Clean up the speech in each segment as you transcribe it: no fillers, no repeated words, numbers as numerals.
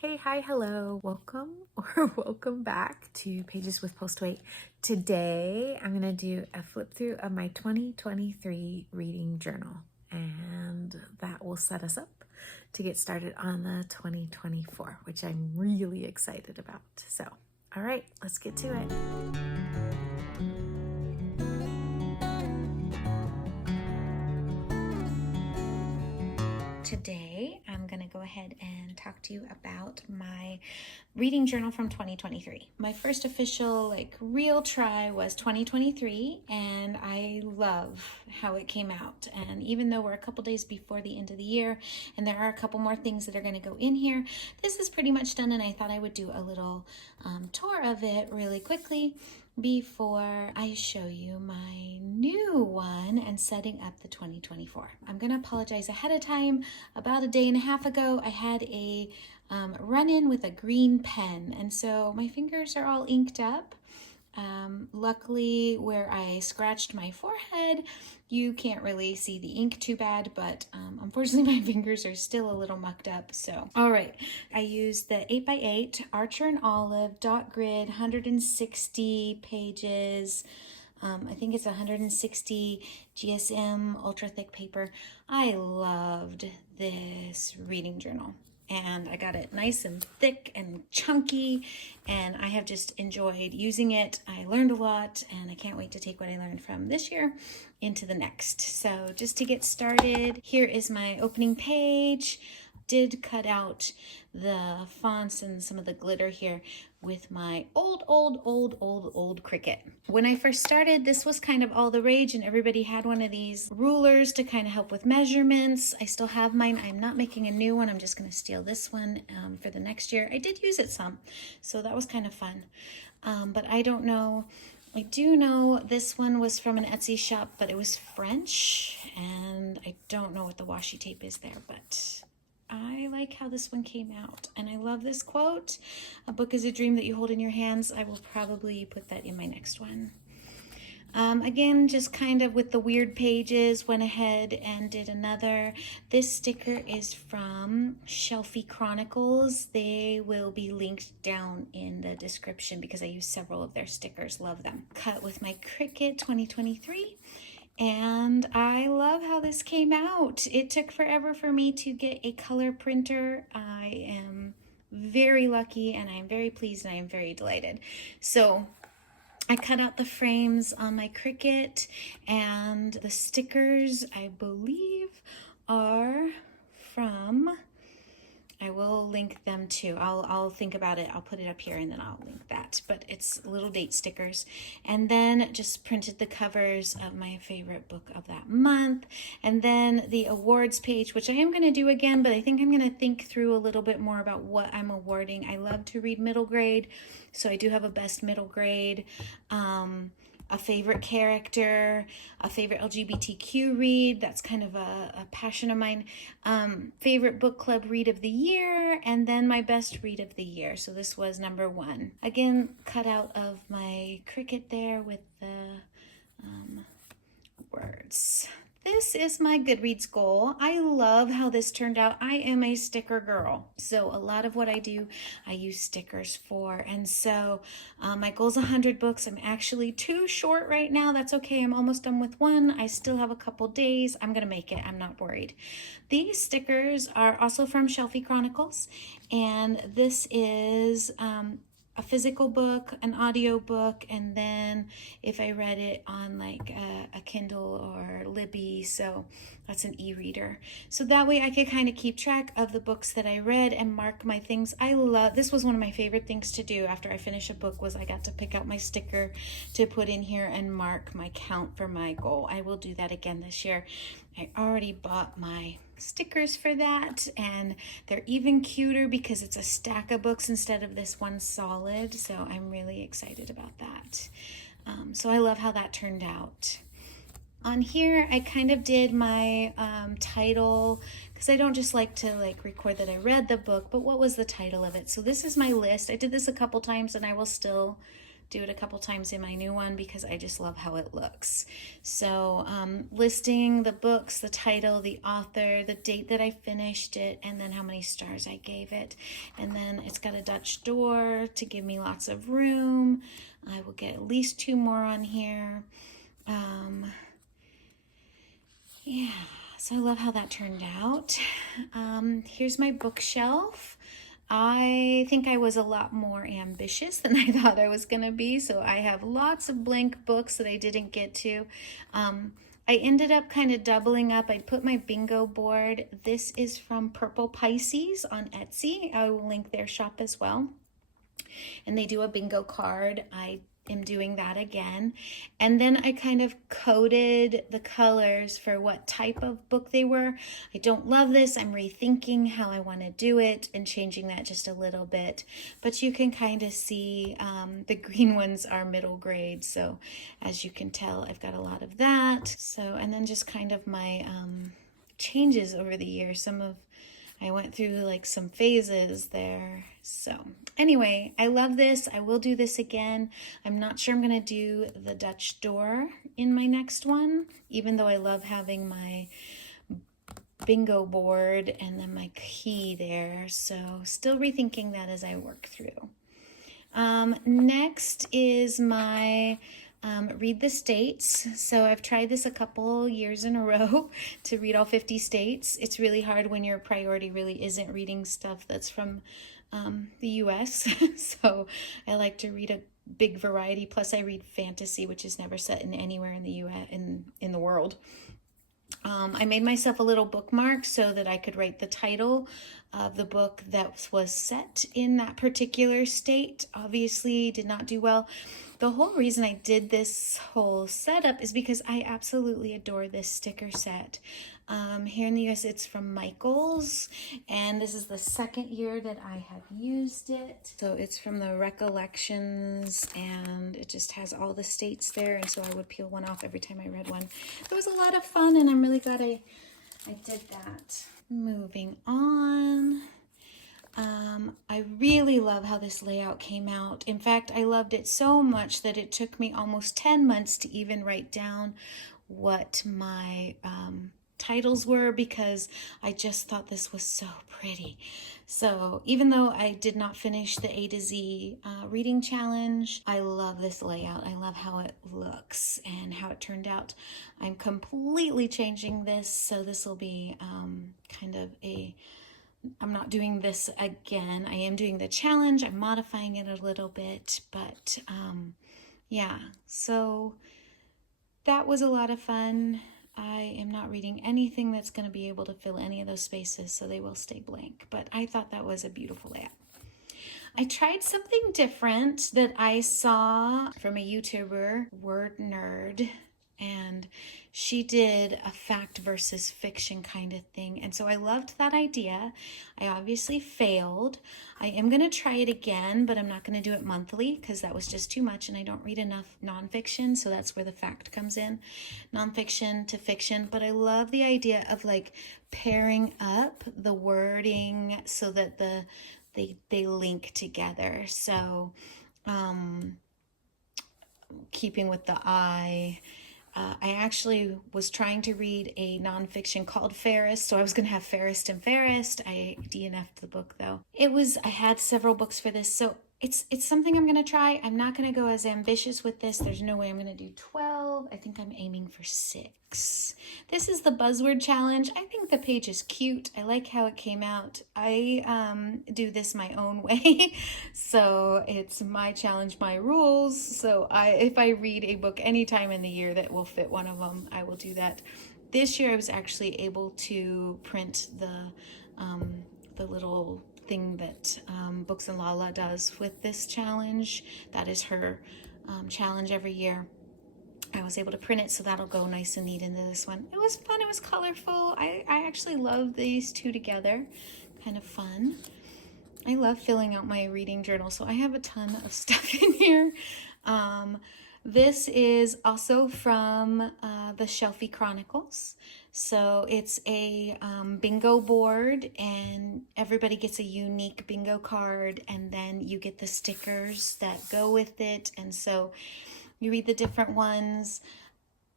Hey, hi, hello, welcome or welcome back to Pages with Postweight. Today, I'm going to do a flip through of my 2023 reading journal, and that will set us up to get started on the 2024, which I'm really excited about. So, all right, let's get to it. Today, I'm going to go ahead and talk to you about my reading journal from 2023. My first official, real try was 2023, and I love how it came out. And even though we're a couple days before the end of the year, and there are a couple more things that are going to go in here, this is pretty much done, and I thought I would do a little tour of it really quickly before I show you my new one and setting up the 2024. I'm going to apologize ahead of time. About a day and a half ago, I had a run-in with a green pen, and so my fingers are all inked up. Luckily, where I scratched my forehead, you can't really see the ink too bad, but unfortunately my fingers are still a little mucked up. So, all right, I used the 8x8 Archer and Olive dot grid, 160 pages. I think it's 160 GSM ultra thick paper. I loved this reading journal, and I got it nice and thick and chunky, and I have just enjoyed using it. I learned a lot, and I can't wait to take what I learned from this year into the next. So just to get started, here is my opening page. Did cut out the fonts and some of the glitter here with my old Cricut. When I first started, this was kind of all the rage, and everybody had one of these rulers to kind of help with measurements. I still have mine. I'm not making a new one. I'm just going to steal this one for the next year. I did use it some, so that was kind of fun. But I don't know. I do know this one was from an Etsy shop, but it was French, and I don't know what the washi tape is there, but I like how this one came out, and I love this quote. A book is a dream that you hold in your hands. I will probably put that in my next one. Again, just kind of with the weird pages, went ahead and did another. This sticker is from Shelfie Chronicles. They will be linked down in the description because I use several of their stickers. Love them. Cut with my Cricut 2023. And I love how this came out. It took forever for me to get a color printer. I am very lucky, and I'm very pleased, and I am very delighted. So I cut out the frames on my Cricut, and the stickers, I believe, are from... I will link them too. I'll think about it. I'll put it up here and then I'll link that. But it's little date stickers. And then just printed the covers of my favorite book of that month. And then the awards page, which I am going to do again, but I think I'm going to think through a little bit more about what I'm awarding. I love to read middle grade, so I do have a best middle grade. A favorite character, a favorite LGBTQ read, that's kind of a passion of mine, favorite book club read of the year, and then my best read of the year. So this was number 1. Again, cut out of my Cricut there with the words. This is my Goodreads goal. I love how this turned out. I am a sticker girl. So a lot of what I do, I use stickers for. And so my goal is 100 books. I'm actually too short right now. That's okay. I'm almost done with one. I still have a couple days. I'm going to make it. I'm not worried. These stickers are also from Shelfie Chronicles. And this is... a physical book, an audio book, and then if I read it on like a Kindle or Libby, so that's an e-reader. So that way I could kind of keep track of the books that I read and mark my things. I love, this was one of my favorite things to do after I finish a book, was I got to pick out my sticker to put in here and mark my count for my goal. I will do that again this year. I already bought my stickers for that, and they're even cuter because it's a stack of books instead of this one solid, so I'm really excited about that. So I love how that turned out. On here, I kind of did my title, because I don't just like to record that I read the book, but what was the title of it? So this is my list. I did this a couple times, and I will still do it a couple times in my new one because I just love how it looks. So listing the books, the title, the author, the date that I finished it, and then how many stars I gave it. And then it's got a Dutch door to give me lots of room. I will get at least 2 more on here. Yeah, so I love how that turned out. Here's my bookshelf. I think I was a lot more ambitious than I thought I was going to be, so I have lots of blank books that I didn't get to. I ended up kind of doubling up. I put my bingo board. This is from Purple Pisces on Etsy. I will link their shop as well. And they do a bingo card. I am doing that again. And then I kind of coded the colors for what type of book they were. I don't love this. I'm rethinking how I want to do it and changing that just a little bit. But you can kind of see the green ones are middle grade. So as you can tell, I've got a lot of that. So, and then just kind of my changes over the year. I went through like some phases there. So anyway, I love this. I will do this again. I'm not sure I'm going to do the Dutch door in my next one, even though I love having my bingo board and then my key there. So still rethinking that as I work through. Next is my read the states. So I've tried this a couple years in a row to read all 50 states. It's really hard when your priority really isn't reading stuff that's from the US. So I like to read a big variety. Plus I read fantasy, which is never set in anywhere in the US, in the world. I made myself a little bookmark so that I could write the title of the book that was set in that particular state. Obviously did not do well. The whole reason I did this whole setup is because I absolutely adore this sticker set. Here in the US, it's from Michaels, and this is the second year that I have used it. So it's from the Recollections, and it just has all the states there, and so I would peel one off every time I read one. It was a lot of fun, and I'm really glad I did that. Moving on. I really love how this layout came out. In fact, I loved it so much that it took me almost 10 months to even write down what my titles were, because I just thought this was so pretty. So even though I did not finish the A to Z reading challenge, I love this layout. I love how it looks and how it turned out. I'm completely changing this, so this will be kind of I'm not doing this again. I am doing the challenge. I'm modifying it a little bit, but yeah, so that was a lot of fun. I am not reading anything that's going to be able to fill any of those spaces, so they will stay blank, but I thought that was a beautiful layout. I tried something different that I saw from a YouTuber, Word Nerd, and she did a fact versus fiction kind of thing. And so I loved that idea. I obviously failed. I am going to try it again, but I'm not going to do it monthly because that was just too much, and I don't read enough nonfiction, so that's where the fact comes in. Nonfiction to fiction. But I love the idea of like pairing up the wording so that they link together. So keeping with the I actually was trying to read a nonfiction called Fairest, so I was going to have Fairest and Fairest. I DNF'd the book though. I had several books for this, so it's something I'm going to try. I'm not going to go as ambitious with this. There's no way I'm going to do 12. I think I'm aiming for 6. This is the Buzzword Challenge. I think the page is cute. I like how it came out. I do this my own way. So it's my challenge, my rules. So if I read a book anytime in the year that will fit one of them, I will do that. This year I was actually able to print the little thing that Books and Lala does with this challenge. That is her challenge every year. I was able to print it, so that'll go nice and neat into this one. It was fun. It was colorful. I actually love these two together. Kind of fun. I love filling out my reading journal, so I have a ton of stuff in here. This is also from the Shelfie Chronicles. So it's a bingo board, and everybody gets a unique bingo card, and then you get the stickers that go with it. And so you read the different ones.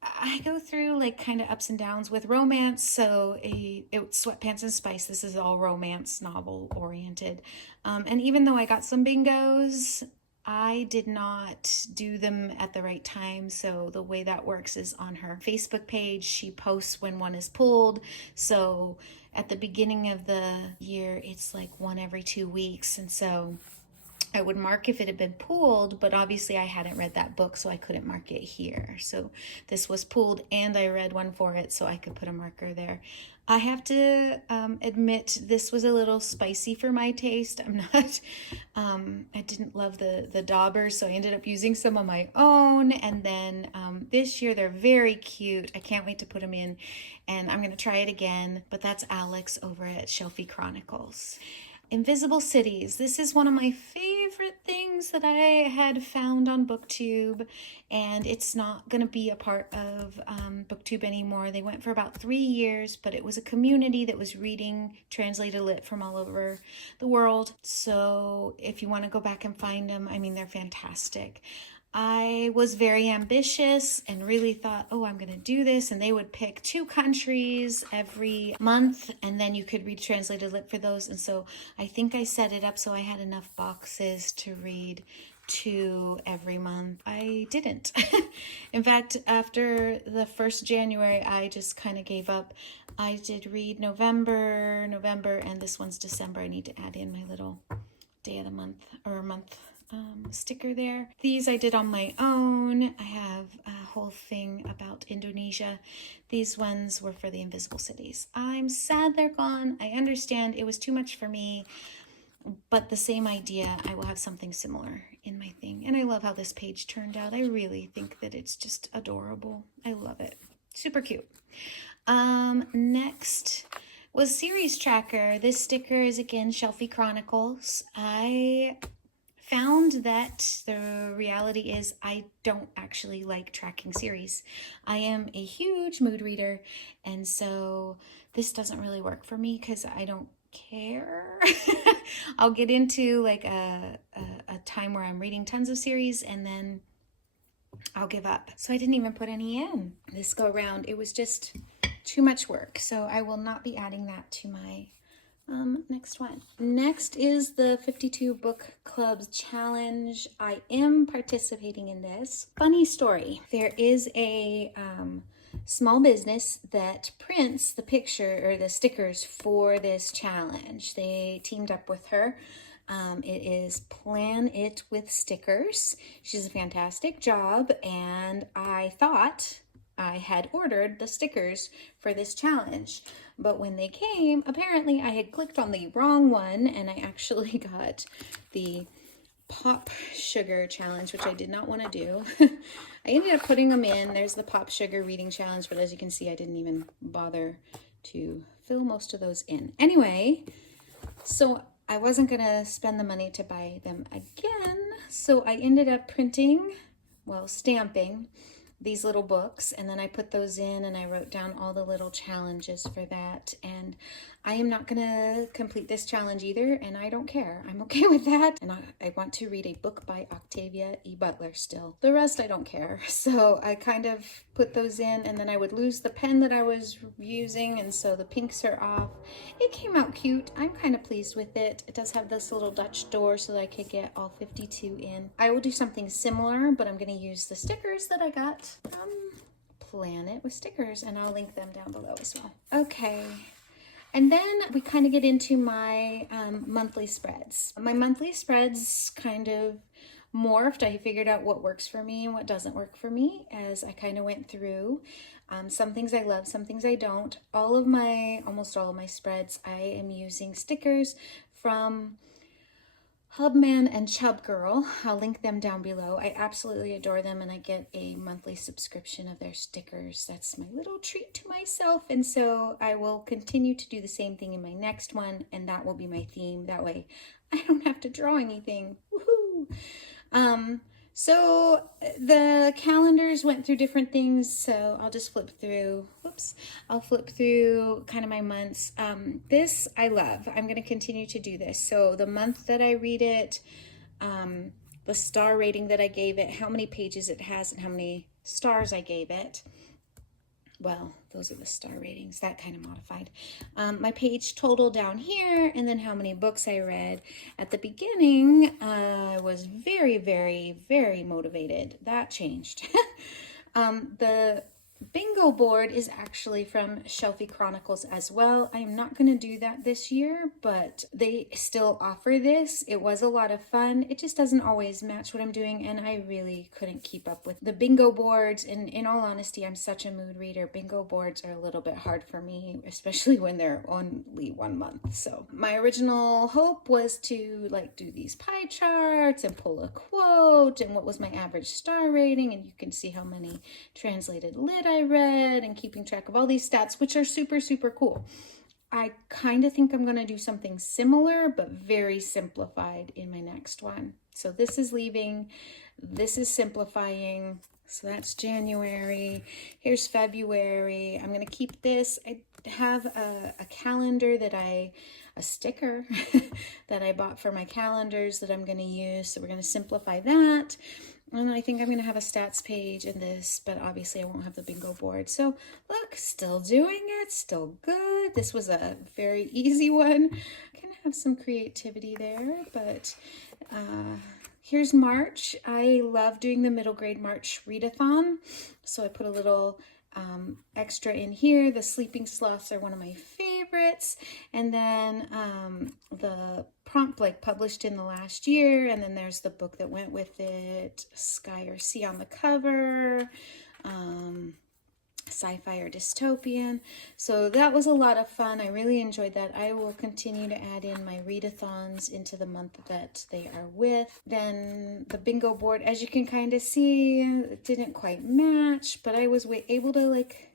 I go through like kind of ups and downs with romance. So Sweatpants and Spice, this is all romance novel oriented. And even though I got some bingos, I did not do them at the right time. So the way that works is on her Facebook page, she posts when one is pulled. So at the beginning of the year, it's like one every 2 weeks. And so I would mark if it had been pulled, but obviously I hadn't read that book, so I couldn't mark it here. So this was pulled, and I read one for it, so I could put a marker there. I have to admit this was a little spicy for my taste. I didn't love the daubers, so I ended up using some of my own. And then this year they're very cute. I can't wait to put them in, and I'm going to try it again. But that's Alex over at Shelfie Chronicles. Invisible Cities. This is one of my favorite things that I had found on BookTube, and it's not going to be a part of BookTube anymore. They went for about 3 years, but it was a community that was reading translated lit from all over the world. So if you want to go back and find them, I mean, they're fantastic. I was very ambitious and really thought, oh, I'm going to do this. And they would pick 2 countries every month, and then you could read translated lit for those. And so I think I set it up so I had enough boxes to read 2 every month. I didn't. In fact, after the first January, I just kind of gave up. I did read November, and this one's December. I need to add in my little day of the month or month sticker there. These I did on my own. I have a whole thing about Indonesia. These ones were for the Invisible Cities. I'm sad they're gone. I understand it was too much for me, but the same idea, I will have something similar in my thing. And I love how this page turned out. I really think that it's just adorable. I love it. Super cute. Next was Series Tracker. This sticker is again Shelfie Chronicles. I found that the reality is I don't actually like tracking series. I am a huge mood reader, and so this doesn't really work for me because I don't care. I'll get into like a time where I'm reading tons of series, and then I'll give up. So I didn't even put any in this go around. It was just too much work. So I will not be adding that to my next one. Next is the 52 Book Clubs Challenge. I am participating in this. Funny story. There is a small business that prints the picture or the stickers for this challenge. They teamed up with her. It is Plan It with Stickers. She does a fantastic job, and I thought I had ordered the stickers for this challenge, but when they came, apparently I had clicked on the wrong one, and I actually got the Pop Sugar Challenge, which I did not want to do. I ended up putting them in. There's the Pop Sugar Reading Challenge, but as you can see, I didn't even bother to fill most of those in. Anyway, so I wasn't going to spend the money to buy them again, so I ended up printing, well, stamping these little books, and then I put those in, and I wrote down all the little challenges for that. And I am not gonna complete this challenge either, and I don't care. I'm okay with that. And I want to read a book by Octavia E. Butler still. The rest I don't care. So I kind of put those in, and then I would lose the pen that I was using, and so the pinks are off. It came out cute. I'm kind of pleased with it. It does have this little Dutch door so that I could get all 52 in. I will do something similar, but I'm gonna use the stickers that I got from Plan It with Stickers, and I'll link them down below as well. Okay. And then we kind of get into my monthly spreads. My monthly spreads kind of morphed. I figured out what works for me and what doesn't work for me as I kind of went through. Some things I love, some things I don't. Almost all of my spreads, I am using stickers from Hubman and Chub Girl. I'll link them down below. I absolutely adore them, and I get a monthly subscription of their stickers. That's my little treat to myself, and so I will continue to do the same thing in my next one, and that will be my theme. That way I don't have to draw anything. Woohoo! So the calendars went through different things, so I'll just flip through, whoops, I'll flip through kind of my months. This I love. I'm going to continue to do this. So the month that I read it, the star rating that I gave it, how many pages it has, and how many stars I gave it. Well, those are the star ratings, that kind of modified. My page total down here, and then how many books I read. At the beginning, I was very, very, very motivated. That changed. The bingo board is actually from Shelfie Chronicles as well. I am not going to do that this year, but they still offer this. It was a lot of fun. It just doesn't always match what I'm doing, and I really couldn't keep up with the bingo boards. And in all honesty, I'm such a mood reader. Bingo boards are a little bit hard for me, especially when they're only 1 month. So my original hope was to like do these pie charts and pull a quote and what was my average star rating, and you can see how many translated lit I read and keeping track of all these stats, which are super, super cool. I kind of think I'm going to do something similar, but very simplified in my next one. So this is leaving, this is simplifying. So that's January. Here's February. I'm going to keep this. I have a calendar that a sticker that I bought for my calendars that I'm going to use. So we're going to simplify that. And I think I'm going to have a stats page in this, but obviously I won't have the bingo board. So look, still doing it, still good. This was a very easy one. I can have some creativity there, but here's March. I love doing the middle grade March readathon. So I put a little extra in here. The Sleeping Sloths are one of my favorites. And then the prompt like published in the last year, and then there's the book that went with it, Sky or Sea on the cover, sci-fi or dystopian. So that was a lot of fun. I really enjoyed that. I will continue to add in my readathons into the month that they are with. Then the bingo board, as you can kind of see, it didn't quite match, but I was able to like,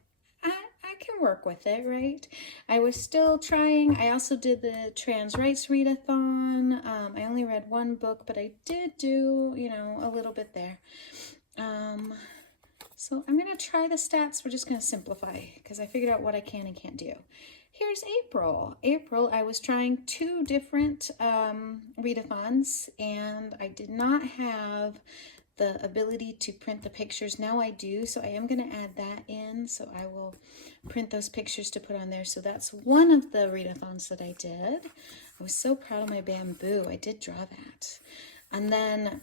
I can work with it, right? I was still trying. I also did the trans rights readathon. I only read one book, but I did do, you know, a little bit there. So I'm going to try the stats. We're just going to simplify because I figured out what I can and can't do. Here's April. April, I was trying 2 different readathons, and I did not have the ability to print the pictures. Now I do, so I am going to add that in. So I will print those pictures to put on there. So that's one of the readathons that I did. I was so proud of my bamboo. I did draw that. And then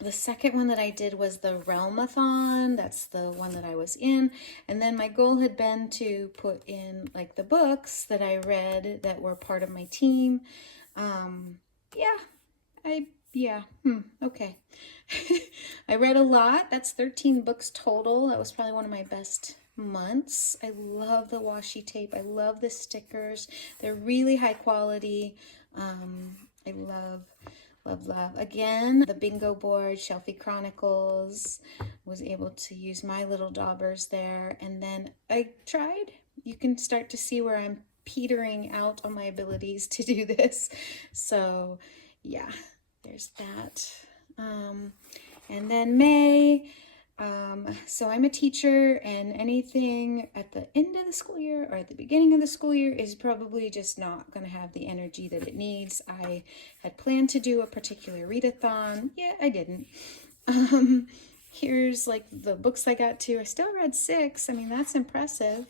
the second one that I did was the Realmathon. That's the one that I was in. And then my goal had been to put in like the books that I read that were part of my team. Okay. I read a lot. That's 13 books total. That was probably one of my best months. I love the washi tape. I love the stickers. They're really high quality. I love. Again, the bingo board, Shelfie Chronicles, was able to use my little daubers there. And then I tried. You can start to see where I'm petering out on my abilities to do this. So yeah, there's that. And then May. So I'm a teacher, and anything at the end of the school year or at the beginning of the school year is probably just not going to have the energy that it needs. I had planned to do a particular readathon. Yeah, I didn't. Here's like the books I got to. I still read 6. I mean, that's impressive.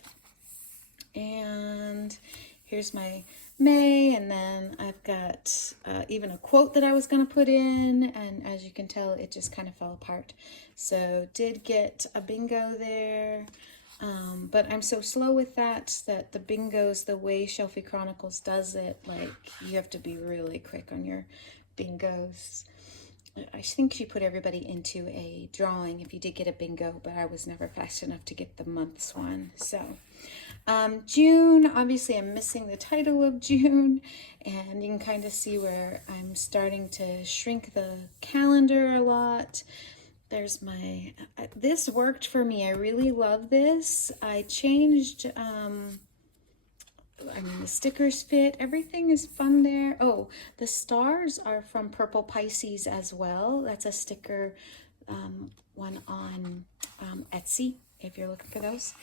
And here's my May, and then I've got even a quote that I was going to put in, and as you can tell, it just kind of fell apart. So did get a bingo there, but I'm so slow with that the bingos, the way Shelfie Chronicles does it, like you have to be really quick on your bingos. I think she put everybody into a drawing if you did get a bingo, but I was never fast enough to get the months one. So June, obviously I'm missing the title of June, and you can kind of see where I'm starting to shrink the calendar a lot. There's my, this worked for me. I really love this. I changed I mean, the stickers fit. Everything is fun there. Oh, the stars are from Purple Pisces as well. That's a sticker one on Etsy if you're looking for those.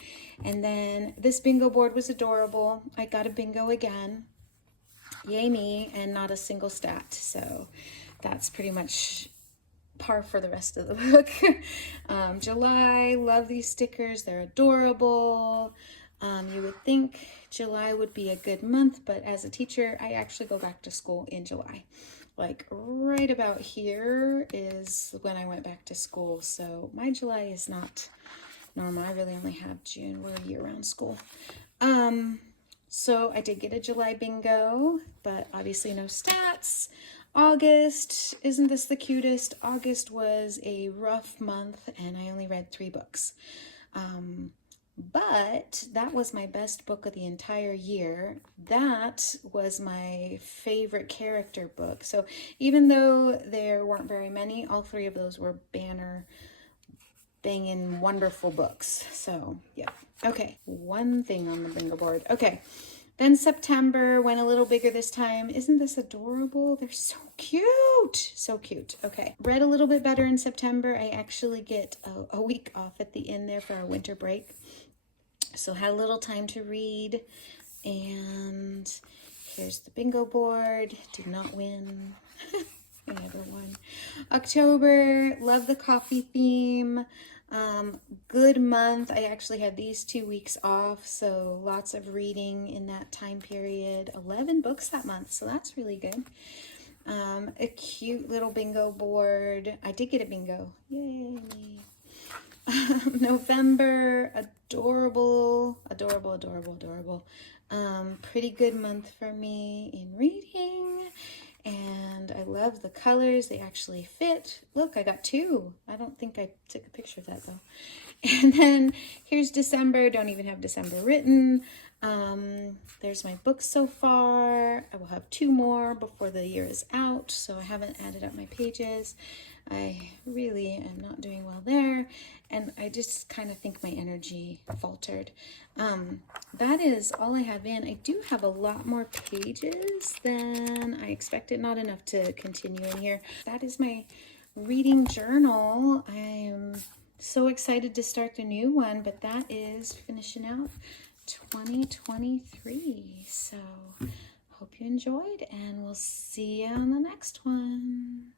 And then this bingo board was adorable. I got a bingo again. Yay me, and not a single stat. So that's pretty much par for the rest of the book. July, love these stickers. They're adorable. You would think July would be a good month, but as a teacher, I actually go back to school in July. Like right about here is when I went back to school. So my July is not normal. I really only have June. We're a year-round school. So I did get a July bingo, but obviously no stats. August, isn't this the cutest? August was a rough month and I only read 3 books. But that was my best book of the entire year. That was my favorite character book. So even though there weren't very many, all 3 of those were banner banging wonderful books. So yeah. Okay, one thing on the bingo board. Okay, then September went a little bigger this time. Isn't this adorable? They're so cute. So cute. Okay, read a little bit better in September. I actually get a week off at the end there for our winter break. So had a little time to read. And here's the bingo board. Did not win. I never won. October, love the coffee theme. Good month. I actually had these 2 weeks off, so lots of reading in that time period. 11 books that month, so that's really good. A cute little bingo board. I did get a bingo. Yay me. November, adorable, adorable, adorable, adorable. Pretty good month for me in reading. And I love the colors. They actually fit. Look, I got 2. I don't think I took a picture of that though. And then here's December. Don't even have December written. There's my books so far. I will have 2 more before the year is out. So I haven't added up my pages. I really am not doing well there. And I just kind of think my energy faltered. That is all I have in. I do have a lot more pages than I expected. Not enough to continue in here. That is my reading journal. I am so excited to start the new one, but that is finishing out 2023. So hope you enjoyed, and we'll see you on the next one.